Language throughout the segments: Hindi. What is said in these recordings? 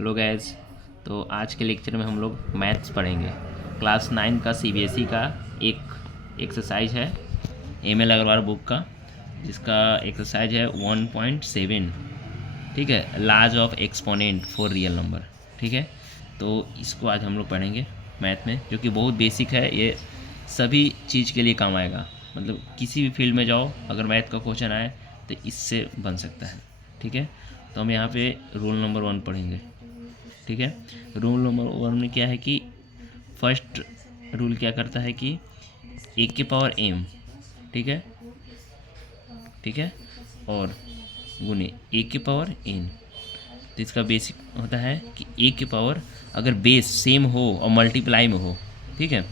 Hello guys. तो आज के लेक्चर में हम लोग मैथ्स पढ़ेंगे। क्लास 9 का सीबीएसई का एक एक्सरसाइज है एम एल अग्रवाल बुक का, जिसका एक्सरसाइज है 1.7। ठीक है, large of exponent for real number. ठीक है, तो इसको आज हम लोग पढ़ेंगे मैथ में, जो कि बहुत बेसिक है। ये सभी चीज़ के लिए काम आएगा, मतलब किसी भी फील्ड में जाओ, अगर मैथ का क्वेश्चन आए तो इससे बन सकता है। ठीक है, तो हम यहाँ पे रूल नंबर 1 पढ़ेंगे। ठीक है, रूल नंबर 1 में क्या है कि फर्स्ट रूल क्या करता है कि ए के पावर एम, ठीक है, ठीक है, और गुने ए के पावर एन। तो इसका बेसिक होता है कि ए के पावर अगर बेस सेम हो और मल्टीप्लाई में हो, ठीक है,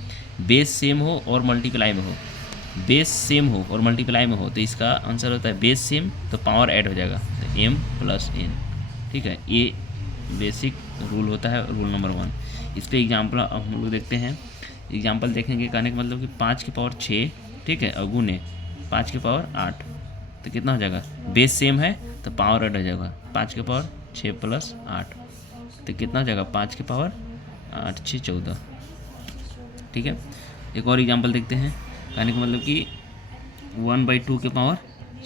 बेस सेम हो और मल्टीप्लाई में हो, बेस सेम हो और मल्टीप्लाई में हो, तो इसका आंसर होता है बेस सेम तो पावर ऐड हो जाएगा, तो एम प्लस एन। ठीक है, ये बेसिक रूल होता है रूल नंबर 1। इस पर एग्जाम्पल हम लोग देखते हैं। एग्जाम्पल देखेंगे, कहने का मतलब कि 5 की पावर 6, ठीक है, और गुने 5 की पावर 8, तो कितना हो जाएगा, बेस सेम है तो पावर ऐड हो जाएगा, 5 की पावर 6 प्लस 8, तो कितना हो जाएगा 5 की पावर 8 6 14। ठीक है, एक और एग्जाम्पल देखते हैं। कहने का मतलब कि 1/2 के पावर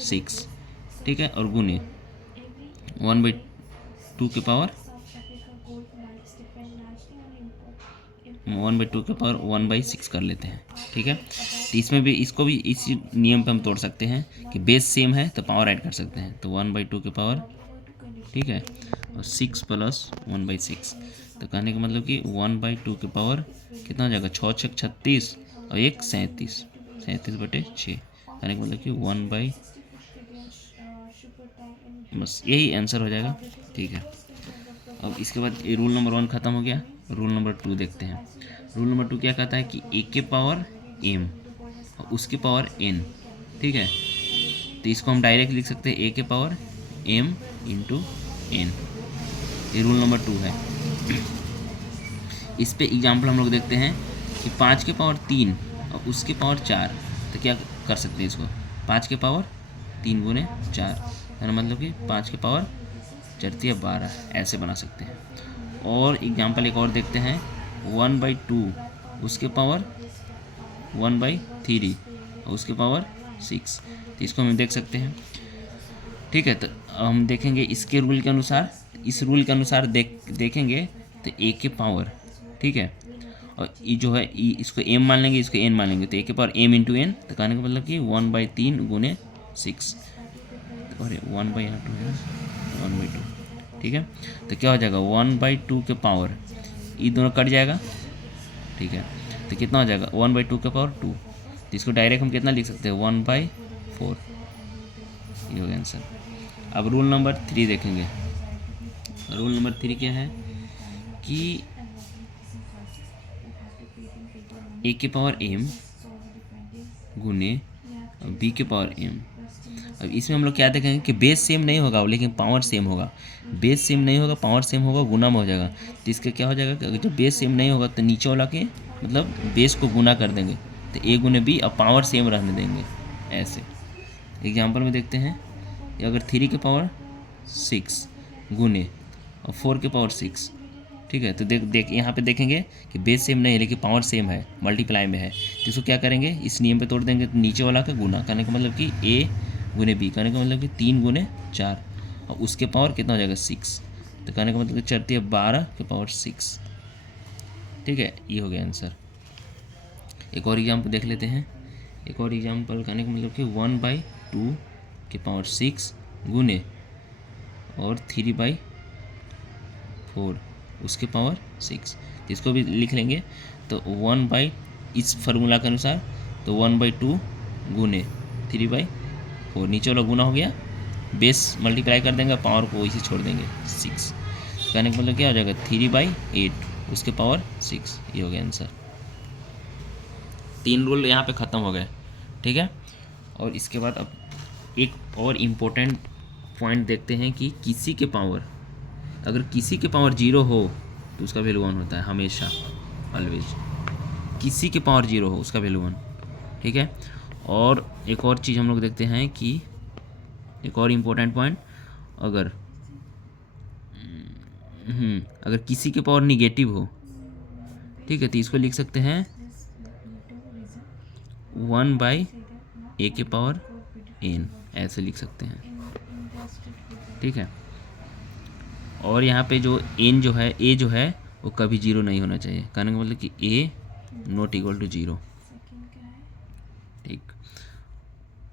6, ठीक है, और गुने 1/2 के पावर 1/2 के पावर 1/6 कर लेते हैं। ठीक है, तो इसमें भी इसको भी इसी नियम पे हम तोड़ सकते हैं कि बेस सेम है तो पावर ऐड कर सकते हैं, तो 1/2 के पावर, ठीक है, और 6 प्लस 1/6, तो कहने का मतलब कि 1/2 के पावर कितना हो जाएगा, 6 6 36 और 1 37, 37/6, कहने का मतलब कि 1 बस यही आंसर हो जाएगा। ठीक है, अब इसके बाद ये रूल नंबर 1 ख़त्म हो गया। रूल नंबर 2 देखते हैं। रूल नंबर 2 क्या कहता है कि ए के पावर एम और उसके पावर एन, ठीक है, तो इसको हम डायरेक्ट लिख सकते हैं ए के पावर एम इंटू एन। ये रूल नंबर 2 है। इस पे एग्जाम्पल हम लोग देखते हैं कि 5 के पावर 3 और उसके पावर 4, तो क्या कर सकते हैं इसको, 5 के पावर 3 गुने 4, मतलब कि 5 के पावर 4 12, ऐसे बना सकते हैं। और एग्जाम्पल एक और देखते हैं, 1/2 उसके पावर 1/3 और उसके पावर 6, तो इसको हम देख सकते हैं। ठीक है, तो हम देखेंगे इसके रूल के अनुसार, इस रूल के अनुसार देखेंगे तो ए के पावर, ठीक है, और ये जो है इसको एम मान लेंगे, इसको एन मान लेंगे, तो ए के पावर एम इंटू एन, तो कहने का मतलब कि 1/3 गुने 6, और 1/2 है 1/2। ठीक है, तो क्या हो जाएगा 1/2 के पावर, ये दोनों कट जाएगा, ठीक है, तो कितना हो जाएगा 1/2 के पावर 2, तो इसको डायरेक्ट हम कितना लिख सकते हैं 1/4, ये हो गया आंसर। अब रूल नंबर 3 देखेंगे। रूल नंबर 3 क्या है कि ए के पावर एम गुने बी के पावर एम। अब इसमें हम लोग क्या देखेंगे कि बेस सेम नहीं होगा लेकिन पावर सेम होगा, बेस सेम नहीं होगा पावर सेम होगा, गुना में हो जाएगा, तो इसका क्या हो जाएगा कि अगर जब बेस सेम नहीं होगा तो नीचे वाला के मतलब बेस को गुना कर देंगे, तो ए गुने बी और पावर सेम रहने देंगे। ऐसे एग्जाम्पल में देखते हैं कि अगर 3 के पावर 6 गुने और 4 के पावर 6, ठीक है, तो देख यहाँ पे देखेंगे कि बेस सेम नहीं है लेकिन पावर सेम है, मल्टीप्लाई में है, तो इसको क्या करेंगे, इस नियम पे तोड़ देंगे, तो नीचे वाला का गुना, करने का मतलब कि ए गुने बी, करने का मतलब कि 3 गुने 4 और उसके पावर कितना हो जाएगा 6, तो कहने का मतलब कि 4 12 के पावर 6। ठीक है, ये हो गया आंसर। एक और एग्जाम्पल देख लेते हैं। एक और एग्जाम्पल कहने का मतलब कि 1/2 के पावर 6 गुने और 3/4 उसके पावर 6, इसको भी लिख लेंगे, तो 1 इस फार्मूला के अनुसार, तो 1/2 गुने 3/4, नीचे वाला गुना हो गया, बेस मल्टीप्लाई कर देंगे, पावर को इसी छोड़ देंगे 6, कहने का मतलब क्या हो जाएगा 3/8 उसके पावर 6, ये हो गया आंसर। 3 रूल यहाँ पे ख़त्म हो गए। ठीक है, और इसके बाद अब एक और इम्पोर्टेंट पॉइंट देखते हैं कि किसी के पावर, अगर किसी के पावर 0 हो तो उसका वैल्यू 1 होता है हमेशा, ऑलवेज, किसी के पावर 0 हो उसका वैल्यू 1। ठीक है, और एक और चीज़ हम लोग देखते हैं कि एक और इम्पोर्टेंट पॉइंट, अगर अगर किसी के पावर निगेटिव हो, ठीक है, तो इसको लिख सकते हैं 1/a⁴n, ऐसे लिख सकते हैं, ठीक है। और यहाँ पे जो n जो है, a जो है वो कभी जीरो नहीं होना चाहिए, कहने का मतलब कि a not equal to zero, ठीक।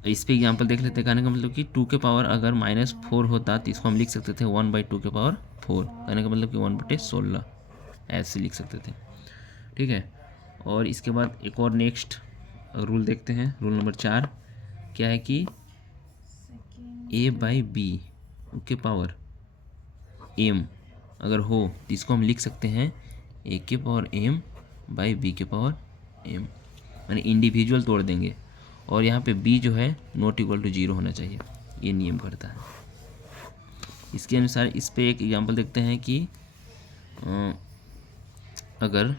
इस पे एग्जांपल देख लेते हैं। कहने का मतलब कि 2 के पावर अगर -4 होता तो इसको हम लिख सकते थे 1/2 के पावर 4, कहने का मतलब कि 1/16 ऐसे लिख सकते थे, ठीक है। और इसके बाद एक और नेक्स्ट रूल देखते हैं, रूल नंबर 4 क्या है कि a/b के पावर m अगर हो तो इसको हम लिख सकते हैं a के पावर m/b के पावर m, यानी इंडिविजुअल तोड़ देंगे। और यहाँ पे b जो है नॉट इक्वल टू जीरो होना चाहिए, ये नियम करता है। इसके अनुसार इस पे एक एग्जांपल देखते हैं कि अगर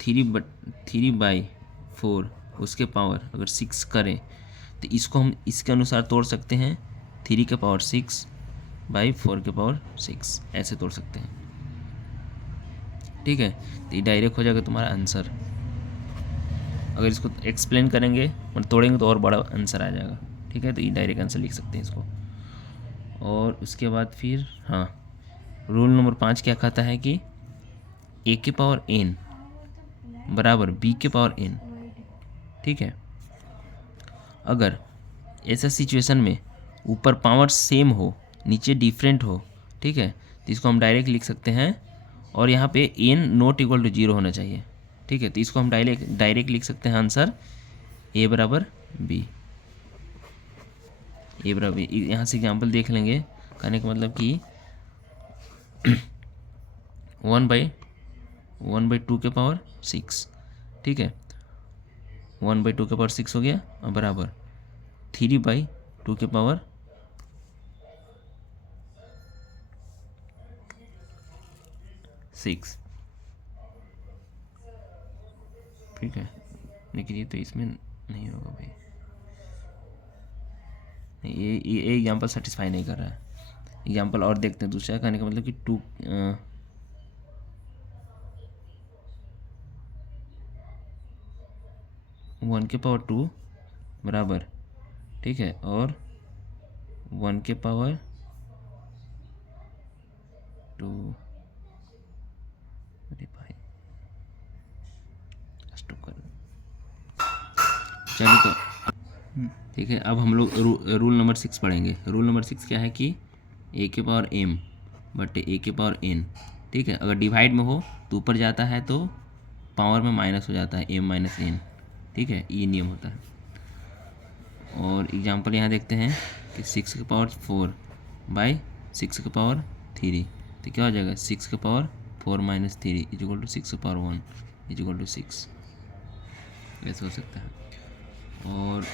3/4 उसके पावर अगर 6 करें तो इसको हम इसके अनुसार तोड़ सकते हैं 3 के पावर 6/4 के पावर 6, ऐसे तोड़ सकते हैं, ठीक है। तो ये डायरेक्ट हो जाएगा तुम्हारा आंसर। अगर इसको एक्सप्लेन करेंगे और तोड़ेंगे तो और बड़ा आंसर आ जाएगा, ठीक है। तो ये डायरेक्ट आंसर लिख सकते हैं इसको। और उसके बाद फिर हाँ, रूल नंबर 5 क्या कहता है कि a के पावर n बराबर b के पावर n, ठीक है। अगर ऐसा सिचुएशन में ऊपर पावर सेम हो नीचे डिफरेंट हो, ठीक है, तो इसको हम डायरेक्ट लिख सकते हैं। और यहाँ पे n not equal to zero होना चाहिए, ठीक है। तो इसको हम डायरेक्ट लिख सकते हैं आंसर a बराबर b, a बराबर b। यहाँ से एग्जाम्पल देख लेंगे, कहने का मतलब कि 1/2 के पावर 6, ठीक है, 1/2 के पावर 6 हो गया और बराबर 3/2 के पावर 6, ठीक है। लेकिन ये तो इसमें नहीं होगा भाई, ये एग्जाम्पल सेटिस्फाई नहीं कर रहा है। एग्जाम्पल और देखते हैं दूसरा, कहने का मतलब कि 1 के पावर 2 बराबर, ठीक है, और 1 के पावर 2, अरे भाई स्टॉप कर, चलिए तो ठीक है। अब हम लोग रूल नंबर 6 पढ़ेंगे। रूल नंबर 6 क्या है कि a के पावर m बटे a के पावर n, ठीक है। अगर डिवाइड में हो तो ऊपर जाता है तो पावर में माइनस हो जाता है m - n, ठीक है, ये नियम होता है। और एग्जांपल यहाँ देखते हैं कि 6 के पावर 4/6 के पावर 3, तो क्या हो जाएगा 6 के पावर 4 - 3 इक्वल टू 6 के पावर 1 इक्वल टू 6, ऐसा हो सकता है। और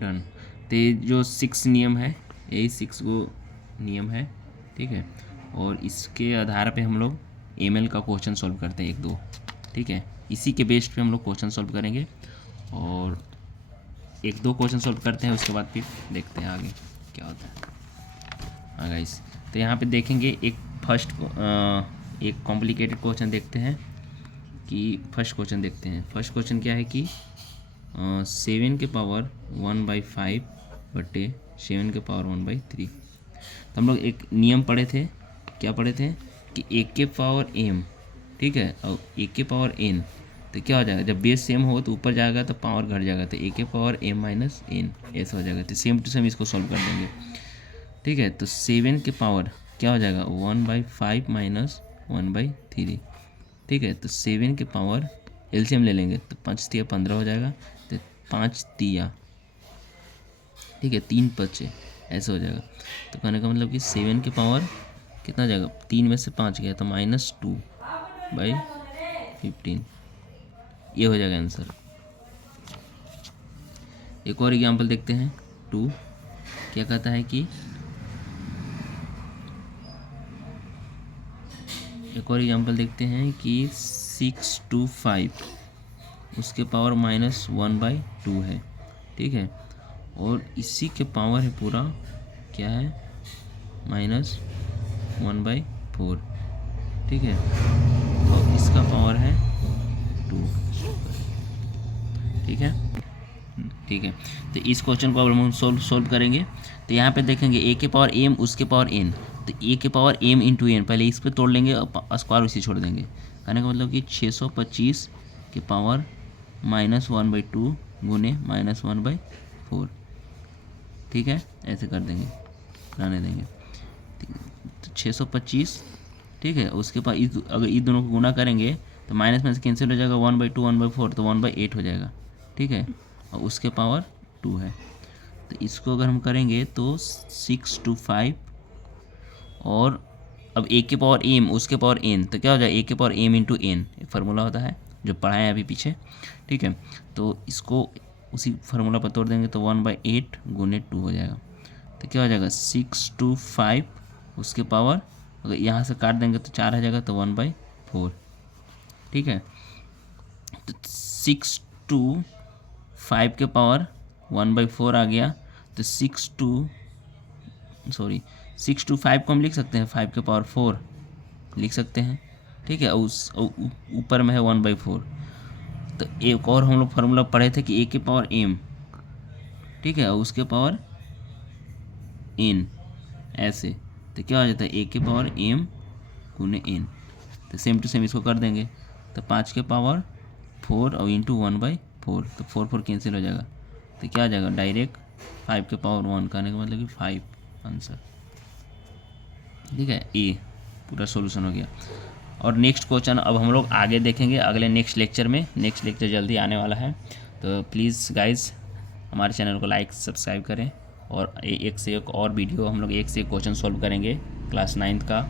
डन। तो ये जो 6 नियम है, यही 6 गो नियम है, ठीक है। और इसके आधार पे हम लोग ML का क्वेश्चन सॉल्व करते हैं 1-2, ठीक है। इसी के बेस पे हम लोग क्वेश्चन सॉल्व करेंगे और 1-2 क्वेश्चन सॉल्व करते हैं, उसके बाद फिर देखते हैं आगे क्या होता है। हाँ गाइस, तो यहाँ पे देखेंगे एक एक कॉम्प्लिकेटेड क्वेश्चन देखते हैं कि फर्स्ट क्वेश्चन देखते हैं। फर्स्ट क्वेश्चन क्या है कि 7 के पावर 1/5 बटे 7 के पावर 1/3। तो हम लोग एक नियम पढ़े थे, क्या पढ़े थे कि a के पावर m, ठीक है, और a के पावर n, तो क्या हो जाएगा जब बेस सेम हो तो ऊपर जाएगा तो पावर घट जाएगा, तो a के पावर m - n ऐसा हो जाएगा। तो सेम टू सेम इसको सॉल्व कर देंगे, ठीक है। तो 7 के पावर क्या हो जाएगा 1/5 - 1/3, ठीक है। तो 7 के पावर एलसीएम ले लेंगे तो 5 तिया 15 हो जाएगा, तो 5 तिया, ठीक है, 3 बचे, ऐसे हो जाएगा। तो कहने का मतलब कि 7 के पावर कितना हो जाएगा, 3 में से 5 गया तो -2/15, ये हो जाएगा आंसर। एक और एग्जांपल देखते हैं 2, क्या कहता है कि एक और एग्जांपल देखते हैं कि 6/5 उसके पावर -1/2 है, ठीक है। और इसी के पावर है पूरा क्या है -1/2, 1/4, ठीक है। तो इसका पावर है 2, ठीक है। ठीक है, तो इस क्वेश्चन को अब हम सोल्व करेंगे। तो यहाँ पे देखेंगे a के पावर m उसके पावर n, तो a के पावर m इंटू n, पहले इस पे तोड़ लेंगे और स्क्वायर उसी छोड़ देंगे। कहने का मतलब कि 625 के पावर -1/2 गुने -1/4, ठीक है। ऐसे कर देंगे, रहने देंगे। तो 625, ठीक है। उसके पास अगर इस दोनों को गुना करेंगे तो माइनस में से कैंसिल हो जाएगा, 1/2 1/4, तो 1/8 हो जाएगा, ठीक है। और उसके पावर 2 है, तो इसको अगर हम करेंगे तो 6 to 5, और अब a के पावर m उसके पावर n, तो क्या हो जाएगा a के पावर m इंटू n, एक फार्मूला होता है जो पढ़ाए हैं अभी पीछे, ठीक है। तो इसको उसी फार्मूला पर तोड़ देंगे तो 1/8 गुने 2 हो जाएगा। तो क्या हो जाएगा 6 to 5 उसके पावर, अगर यहाँ से काट देंगे तो 4 आ जाएगा, तो 1/4, ठीक है। तो 6 to 5 के पावर 1/4 आ गया, तो 6 to 5 को हम लिख सकते हैं 5 के पावर 4 लिख सकते हैं, ठीक है। उस ऊपर में है 1/4। तो एक और हम लोग फार्मूला पढ़े थे कि a के पावर m, ठीक है, और उसके पावर n, ऐसे। तो क्या हो जाता है a के पावर m गुने n, तो सेम टू सेम इसको कर देंगे। तो 5 के पावर 4 और इंटू 1/4, तो 4 कैंसिल हो जाएगा। तो क्या आ जाएगा डायरेक्ट 5 के पावर 1, कहने का मतलब कि 5 आंसर, ठीक है। ए पूरा सॉल्यूशन हो गया। और नेक्स्ट क्वेश्चन अब हम लोग आगे देखेंगे अगले नेक्स्ट लेक्चर में। नेक्स्ट लेक्चर जल्दी आने वाला है, तो प्लीज़ गाइज हमारे चैनल को लाइक सब्सक्राइब करें, और एक से एक और वीडियो हम लोग एक से एक क्वेश्चन सॉल्व करेंगे क्लास 9th का,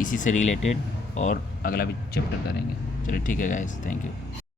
इसी से रिलेटेड, और अगला भी चैप्टर करेंगे। चलिए ठीक है गाइज, थैंक यू।